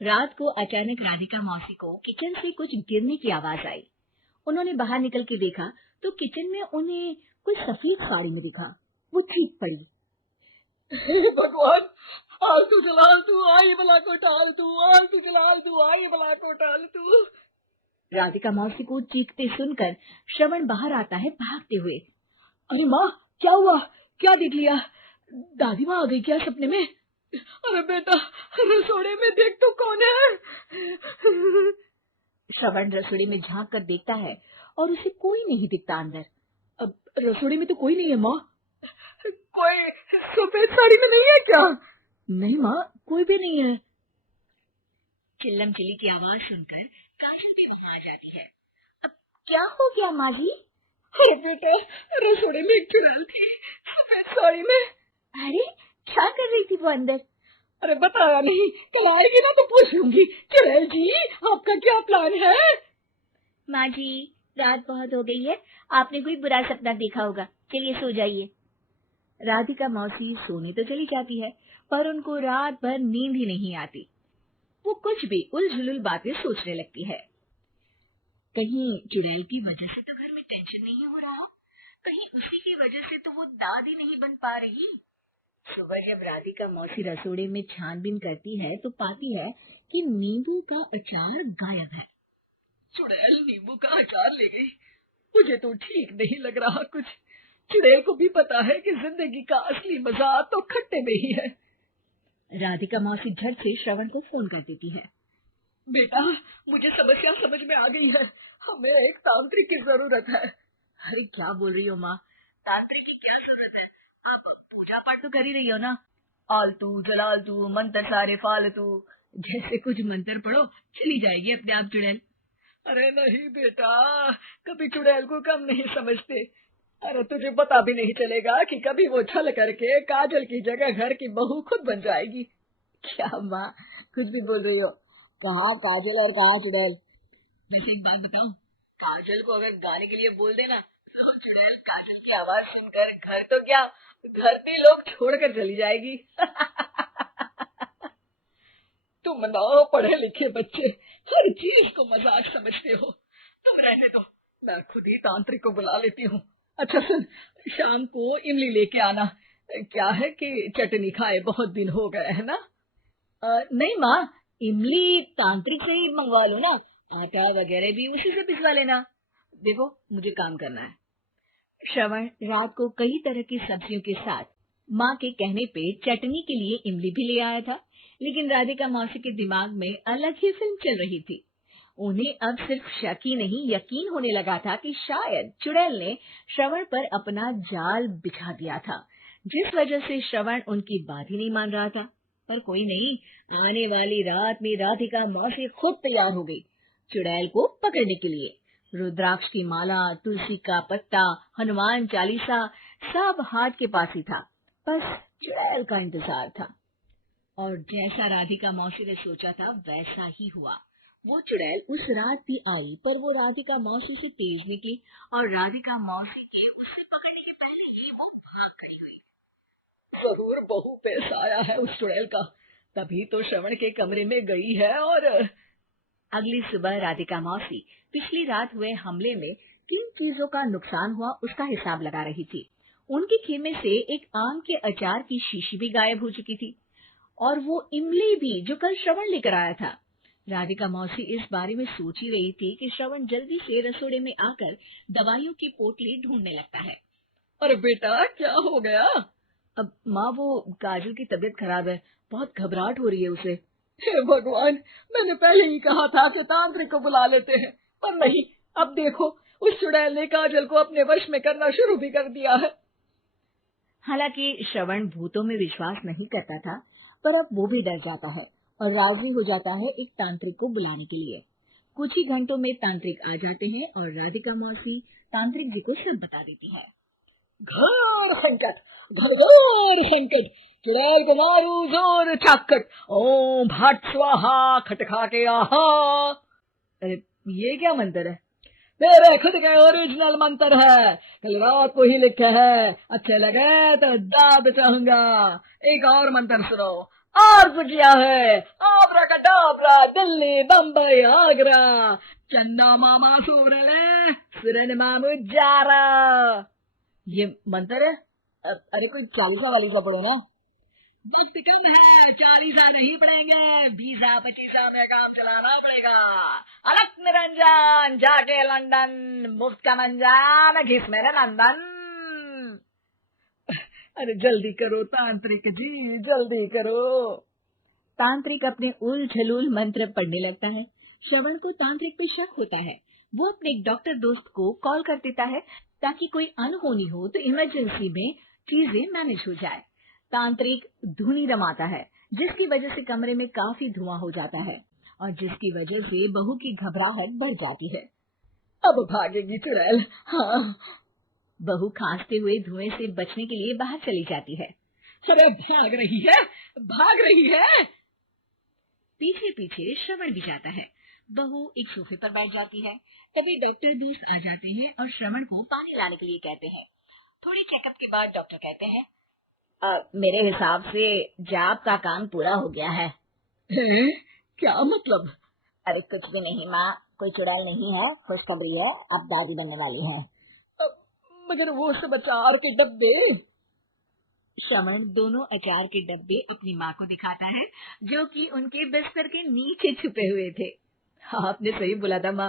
रात को अचानक राधिका मौसी को किचन से कुछ गिरने की आवाज आई। उन्होंने बाहर निकल के देखा तो किचन में उन्हें कुछ सफेद साड़ी में दिखा। वो चीख पड़ी, हे भगवान, आलतू जलाल तू आई बला को टाल तू, आलतू जलाल तू आई बला को टाल तू। राधिका मौसी को चीखते सुनकर श्रवण बाहर आता है भागते हुए। अरे माँ, क्या हुआ? क्या देख लिया? दादी माँ आ गई क्या सपने में? अरे बेटा, रसोड़े में देख तो कौन है? श्रवण रसोई में झांक कर देखता है और उसे कोई नहीं दिखता अंदर। अब रसोड़े में तो कोई नहीं है माँ। कोई सफेद साड़ी में नहीं है क्या? नहीं माँ, कोई भी नहीं है। चिल्लम चिल्ली की आवाज सुनकर काजल भी वहाँ आ जाती है। अब क्या हो गया माँ जी? अरे बेटा, रसोड़े में एक चुड़ैल थी सफेद साड़ी में। अरे क्या कर रही थी वो अंदर? अरे बताया नहीं, कल आएगी ना तो पूछूंगी। चुड़ैल जी, आपका क्या प्लान है? माँ जी, रात बहुत हो गई है, आपने कोई बुरा सपना देखा होगा, चलिए सो जाइए। राधिका मौसी सोने तो चली जाती है पर उनको रात भर नींद ही नहीं आती। वो कुछ भी उलझुल बातें सोचने लगती है। कहीं चुड़ैल की वजह से तो घर में टेंशन नहीं हो रहा, कहीं उसी की वजह से तो वो दादी नहीं बन पा रही। सुबह जब राधिका मौसी रसोड़े में छानबीन करती है तो पाती है कि नींबू का अचार गायब है। चुड़ैल नींबू का अचार ले गई, मुझे तो ठीक नहीं लग रहा कुछ। चुड़ैल को भी पता है कि जिंदगी का असली मजा तो खट्टे में ही है। राधिका मौसी झट से श्रवण को फोन कर देती है। बेटा, मुझे समस्या समझ में आ गई है, हमें एक तांत्रिक की जरूरत है। अरे क्या बोल रही हो माँ, तांत्रिक की क्या जरूरत है? आप पूजा पाठ तो कर ही रही हो ना। आलतू जलालतू मंत्र सारे फालतू, जैसे कुछ मंत्र पढ़ो, चली जाएगी अपने आप चुड़ैल। अरे नहीं बेटा, कभी चुड़ैल को कम नहीं समझते। अरे तुझे पता भी नहीं चलेगा कि कभी वो छल करके काजल की जगह घर की बहू खुद बन जाएगी। क्या माँ, कुछ भी बोल रही हो? कहाँ काजल और कहाँ चुड़ैल? वैसे एक बात बताऊं, काजल को अगर गाने के लिए बोल देना तो चुड़ैल काजल की आवाज सुनकर घर तो क्या, घर भी लोग छोड़कर चली जाएगी। तुम ना पढ़े लिखे बच्चे हर चीज को मजाक समझते हो। तुम रहने दो, मैं खुद ही तांत्रिक को बुला लेती हूँ। अच्छा सुन, शाम को इमली लेके आना। क्या है कि चटनी खाए बहुत दिन हो गए है ना। नहीं माँ, इमली तांत्रिक से ही मंगवा लो ना, आटा वगैरह भी उसी से पिसवा लेना। देखो मुझे काम करना है। श्रवण रात को कई तरह की सब्जियों के साथ माँ के कहने पे चटनी के लिए इमली भी ले आया था, लेकिन राधिका मौसी के दिमाग में अलग ही फिल्म चल रही थी। उन्हें अब सिर्फ शक ही नहीं यकीन होने लगा था कि शायद चुड़ैल ने श्रवण पर अपना जाल बिछा दिया था, जिस वजह से श्रवण उनकी बात ही नहीं मान रहा था। पर कोई नहीं, आने वाली रात में राधिका मौसी खुद तैयार हो गई चुड़ैल को पकड़ने के लिए। रुद्राक्ष की माला, तुलसी का पत्ता, हनुमान चालीसा सब हाथ के पास ही था, बस चुड़ैल का इंतजार था। और जैसा राधिका मौसी ने सोचा था वैसा ही हुआ। वो चुड़ैल उस रात भी आई, पर वो राधिका मौसी से तेज निकली और राधिका मौसी के उससे पकड़ने के पहले ही वो भाग खड़ी हुई। जरूर बहू पे साया है उस चुड़ैल का, तभी तो श्रवण के कमरे में गई है। और अगली सुबह राधिका मौसी पिछली रात हुए हमले में किन चीजों का नुकसान हुआ उसका हिसाब लगा रही थी। उनके खेमे से एक आम के अचार की शीशी भी गायब हो चुकी थी और वो इमली भी जो कल श्रवण लेकर आया था। राधिका मौसी इस बारे में सोच ही रही थी कि श्रवण जल्दी से रसोड़े में आकर दवाइयों की पोटली ढूंढने लगता है। अरे बेटा, क्या हो गया? अब माँ, वो काजल की तबीयत खराब है, बहुत घबराहट हो रही है उसे। हे भगवान, मैंने पहले ही कहा था कि तांत्रिक को बुला लेते हैं, पर नहीं, अब देखो उस चुड़ैल ने काजल को अपने वश में करना शुरू भी कर दिया है। हालांकि श्रवण भूतों में विश्वास नहीं करता था, पर अब वो भी डर जाता है और राजी हो जाता है एक तांत्रिक को बुलाने के लिए। कुछ ही घंटों में तांत्रिक आ जाते हैं और राधिका मौसी तांत्रिक जी को सब बता देती है। घोर संकट, घोर संकट, चुड़ैल को मारू जोर चाकट, ओम भट स्वाहा खटखा के आहा। अरे ये क्या मंत्र है? मेरे खुद के ओरिजिनल मंत्र है, कल रात को ही लिखे है, अच्छे लगे तो दाद चाहूंगा। एक और मंत्र सुनो, अर्ज किया है आबराकडाबरा, दिल्ली, बम्बई, आगरा, चन्ना मामा सूरले, सुरन मामू जारा। ये मंत्र है? अरे कोई 40 वालीसा पढ़ो ना। वक्त कम है, 40 नहीं पड़ेंगे, 20-25 में काम चलाना पड़ेगा। अलग निरंजन जाके लंदन, मुफ्त का मंजान घिस मेरे नंदन। अरे जल्दी करो तांत्रिक जी, जल्दी करो। तांत्रिक अपने उल झलूल मंत्र पढ़ने लगता है। श्रवण को तांत्रिक पे शक होता है। वो अपने एक डॉक्टर दोस्त को कॉल कर देता है ताकि कोई अनहोनी हो तो इमरजेंसी में चीजें मैनेज हो जाए। तांत्रिक धुनी रमाता है, जिसकी वजह से कमरे में काफी धुआं हो जाता है और जिसकी वजह से बहू की घबराहट बढ़ जाती है। अब भागेगी चुड़ैल। हाँ। बहू खांसते हुए धुएं से बचने के लिए बाहर चली जाती है। अरे भाग रही है, भाग रही है। पीछे पीछे श्रवण भी जाता है। बहू एक सोफे पर बैठ जाती है। तभी डॉक्टर दोस्त आ जाते हैं और श्रवण को पानी लाने के लिए कहते हैं। थोड़ी चेकअप के बाद डॉक्टर कहते हैं, मेरे हिसाब से जाप का काम पूरा हो गया है। क्या मतलब? अरे कुछ भी नहीं माँ, कोई चुड़ैल नहीं है, खुशखबरी है, अब दादी बनने वाली है। मगर वो सब अचार के डब्बे। श्रवण दोनों अचार के डब्बे अपनी माँ को दिखाता है, जो कि उनके बिस्तर के नीचे छुपे हुए थे। आपने सही बोला था माँ,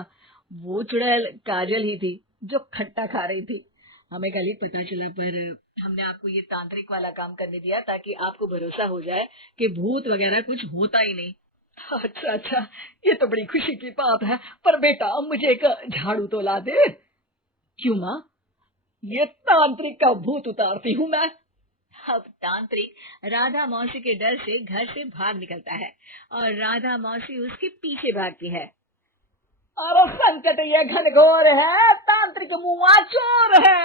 वो चुड़ैल काजल ही थी जो खट्टा खा रही थी। हमें कल ही पता चला, पर हमने आपको ये तांत्रिक वाला काम करने दिया ताकि आपको भरोसा हो जाए कि भूत वगैरह कुछ होता ही नहीं। अच्छा अच्छा, ये तो बड़ी खुशी की बात है। पर बेटा मुझे एक झाड़ू तो ला दे। क्यों माँ? ये तांत्रिक का भूत उतारती हूँ मैं। अब तांत्रिक राधा मौसी के डर से घर से भाग निकलता है और राधा मौसी उसके पीछे भागती है। अरे संकट ये घनघोर है, तांत्रिक मुआ चोर है।